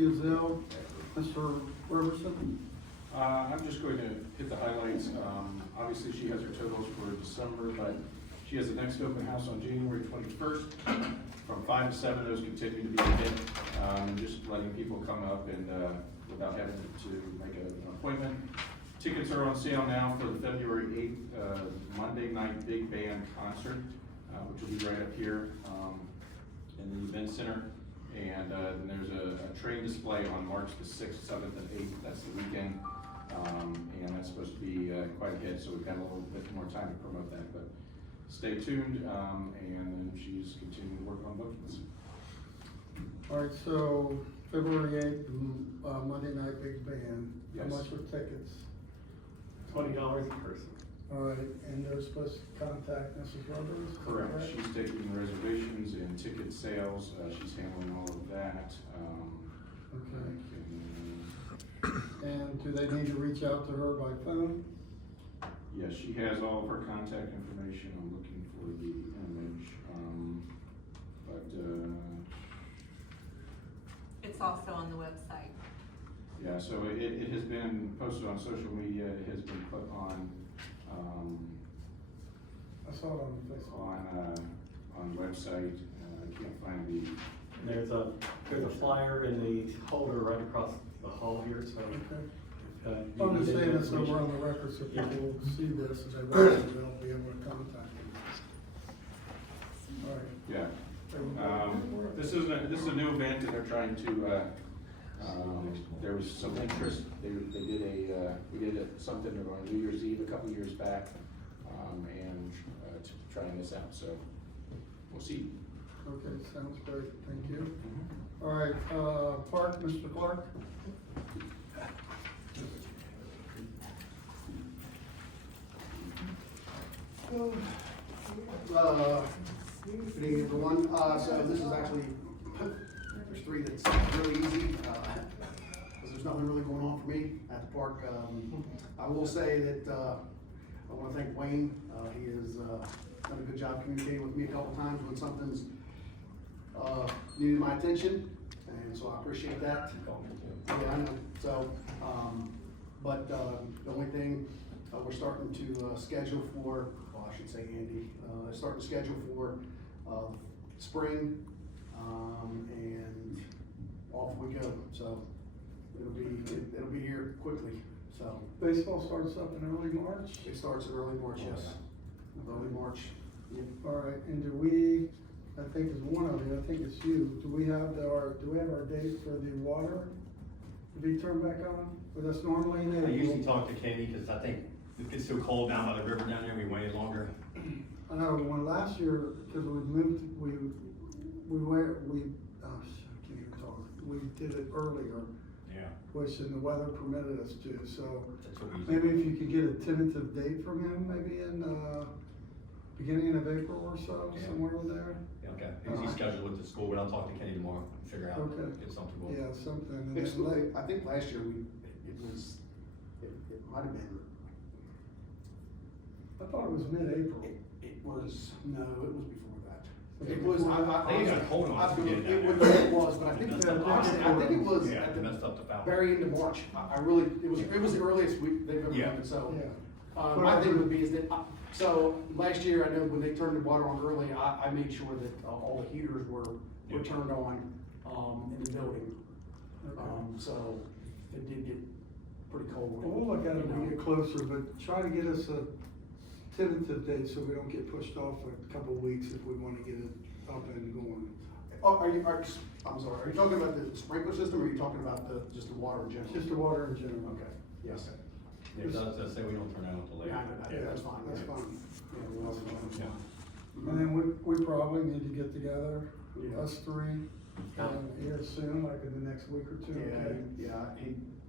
Uzell, Mr. Robertson? I'm just going to hit the highlights. Obviously, she has her totals for December, but she has the next open house on January 21st. From 5 to 7, those continue to be a hit. And just letting people come up and without having to make an appointment. Tickets are on sale now for the February 8th Monday night big band concert, which will be right up here in the event center. And then there's a train display on March the 6th, 7th, and 8th. That's the weekend. And that's supposed to be quite a hit, so we've got a little bit more time to promote that. But stay tuned, and she's continuing to work on bookings. All right, so February 8th, Monday night big band. Yes. How much for tickets? $20 a person. All right, and they're supposed to contact Mrs. Roberts? Correct. She's taking reservations and ticket sales. She's handling all of that. Okay. And do they need to reach out to her by phone? Yes, she has all of her contact information. I'm looking for the image. It's also on the website. Yeah, so it has been posted on social media. It has been put on I saw it on Facebook. on the website. I can't find the. And there's a flyer in the holder right across the hall here, so. Okay. You I'm need just any saying this, so information? we're on the record, so Yeah. people will see this, and they'll be able to contact you. All right. Yeah. This is a new event, and they're trying to. There was some interest. They did we did something on New Year's Eve a couple years back, and trying this out. So we'll see. Okay, sounds great, thank you. All right, Park, Mr. Clark? Good evening, everyone. So this is actually, there's three that's really easy, because there's nothing really going on for me at the park. I will say that, I wanna thank Wayne. He has, done a good job communicating with me a couple times when something's, needed my attention, and so I appreciate that. Yeah, I know. So, the only thing, we're starting to schedule for, well, I should say Andy, starting to schedule for spring, and off we go. So it'll be here quickly. So Baseball starts up in early March? it starts in early March, yes. Early March. Yep. All right, and do we, I think it's one of you, I think it's you, do we have our date for the water to be turned back on? But that's normally in April. I usually talk to Kenny, because I think it gets so cold down by the river down there, we waited longer. I know, when last year, because we moved, I can't even talk, we did it earlier, Yeah. which in the weather permitted us to, so That's what we maybe if you could get a tentative date from him, maybe in, beginning of April or so, Yeah. somewhere in there. Yeah, okay, he's scheduled with the school, but I'll talk to Kenny tomorrow, and figure out, Okay. get something going. Yeah, something. and It's, then I think last year it might have been, I thought it was mid-April. it was, no, it was before that. Was It it was, before I think it got cold on us again down it there. was, but I think, Messed up the honestly, I fountain. think it was Yeah, at it the messed up the fountain. very end of March. I really, it was the earliest they've ever Yeah. done it, so. Yeah. My thing would be is that, so last year, I know when they turned the water on early, I made sure that all the heaters were Yeah. turned on, in the building. Okay. So it did get pretty cold. Well, we'll look at it when we get closer, but try to get us a tentative date so we don't get pushed off a couple of weeks if we want to get it up and going. Oh, I'm sorry, are you talking about the sprinkler system, or are you talking about just the water in general? Just the water in general. Okay, yes. Yeah, it does say we don't turn that on until later. Yeah, I know that. That's fine. That's fine. Yeah, well, that's fine. Yeah. And then we probably need to get together, Yeah. us three, here soon, like in the next week or two, okay?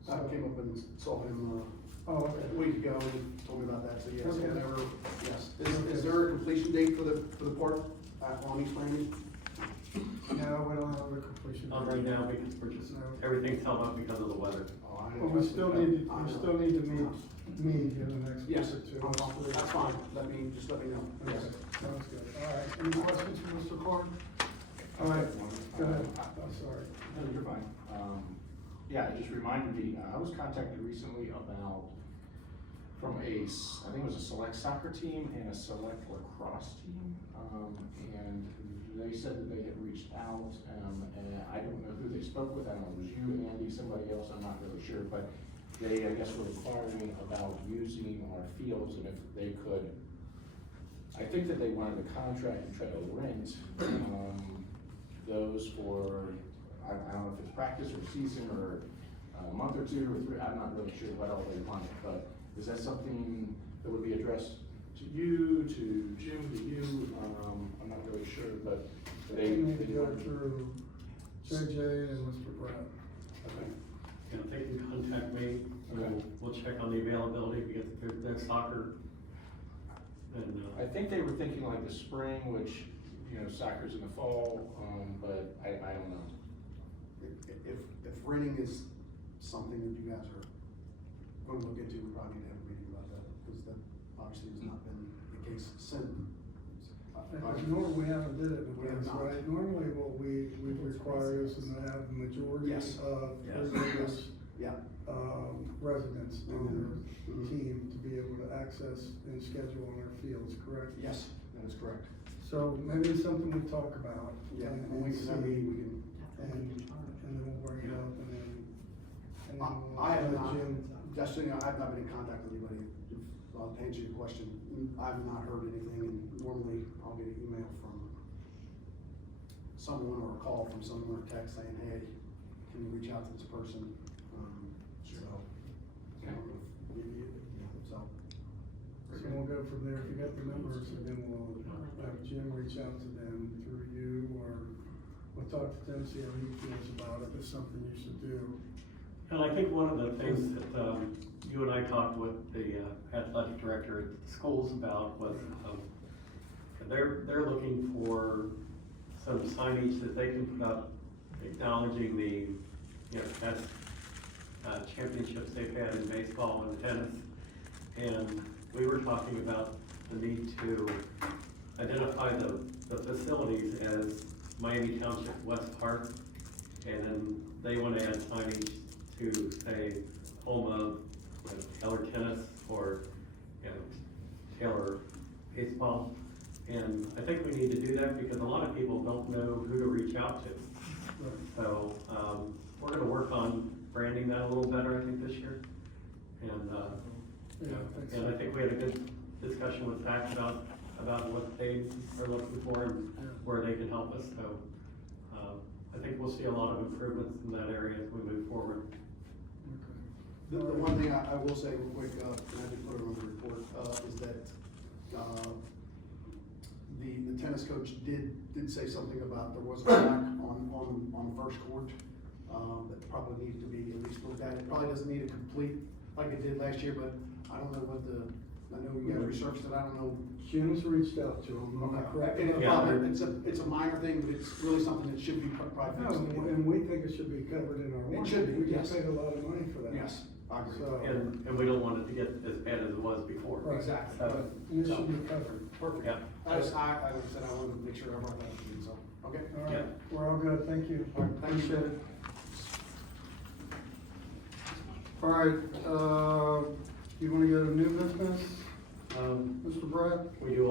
I came up and saw him, Oh, okay. a week ago and told me about that, so yes, Okay. whenever, yes. Is there a completion date for the park on East Landing? No, we don't have a completion. Not right now, because we're just, No. everything's held up because of the weather. Oh, I Well, didn't- we still need, I we know. still need to meet in the next week Yes, or two. that's fine, let me know, Okay, yes. sounds good. All right, any questions for Mr. Clark? All right, go ahead. I'm sorry. No, you're fine. Yeah, it just reminded me, I was contacted recently about, from I think it was a select soccer team and a select lacrosse team. And they said that they had reached out, and I don't know who they spoke with, I don't know, it was you, Andy, somebody else, I'm not really sure, but they, I guess, were inquiring about using our fields and if they could, I think that they wanted to contract and try to rent, those for, I don't know if it's practice or season or a month or two or three, I'm not really sure what all they wanted, but is that something that would be addressed to you, to Jim, to you? I'm not really sure, but They need to go through JJ and Mr. Brett. Okay. You know, they can contact me, and Okay. we'll check on the availability, because if there's soccer, and, I think they were thinking like the spring, which, you know, soccer's in the fall, but I don't know. If renting is something that you guys are gonna look into, we probably need to have a meeting about that, because that obviously has not been the case since. Because normally we haven't did it in the We have past, not. right? Normally what we require is to have the majority Yes. of Yes. previous, Yeah, residents on their Mhm. team to be able to access and schedule on their fields, correct? yes, that is correct. So maybe it's something we talk about. Yeah, and when we can have a meeting, we can. And then we'll bring it up and then. we'll I have let not, Jim- just so you know, I have not been in contact with anybody. I'll answer your question. I've not heard anything, and normally I'll get an email from someone or a call from someone or a text saying, hey, can you reach out to this person? So. Okay. So. So we'll go from there. If you got the numbers, and then we'll have Jim reach out to them through you, or we'll talk to Tim, see how he feels about it. It's something you should do. and I think one of the things that, you and I talked with the athletic director at the schools about was, they're looking for some signage that they can put up acknowledging the, you know, past championships they've had in baseball and tennis. And we were talking about the need to identify the facilities as Miami Township West Park. And then they want to add signage to say home of, you know, Taylor Tennis or, you know, Taylor Baseball. And I think we need to do that because a lot of people don't know who to reach out to. So, we're gonna work on branding that a little better, I think, this year. And, Yeah, I think and so. I think we had a good discussion with Zach about what they are looking for and Yeah. where they can help us, so, I think we'll see a lot of improvements in that area as we move forward. The one thing I will say real quick, and I did put it on the report, is that, the tennis coach did say something about there was a crack on first court, that probably needed to be at least looked at. It probably doesn't need a complete, like it did last year, but I don't know I know you guys researched it, I don't know. Jim's reached out to him, am I correct? And Yeah. it's a minor thing, but it's really something that should be probably No, fixed. and we think it should be covered in our It warranty. should be, We just yes. paid a lot of money for that. Yes, I agree. So. And we don't want it to get as bad as it was before. Right. Exactly. So, And it should be covered. Perfect. Yeah. Like I said, I wanted to make sure I brought that up to you, so, okay. All right, Yeah. we're all good, thank you. All right, thank you. Appreciate it. All right, you wanna go to new business, Mr. Brett? We do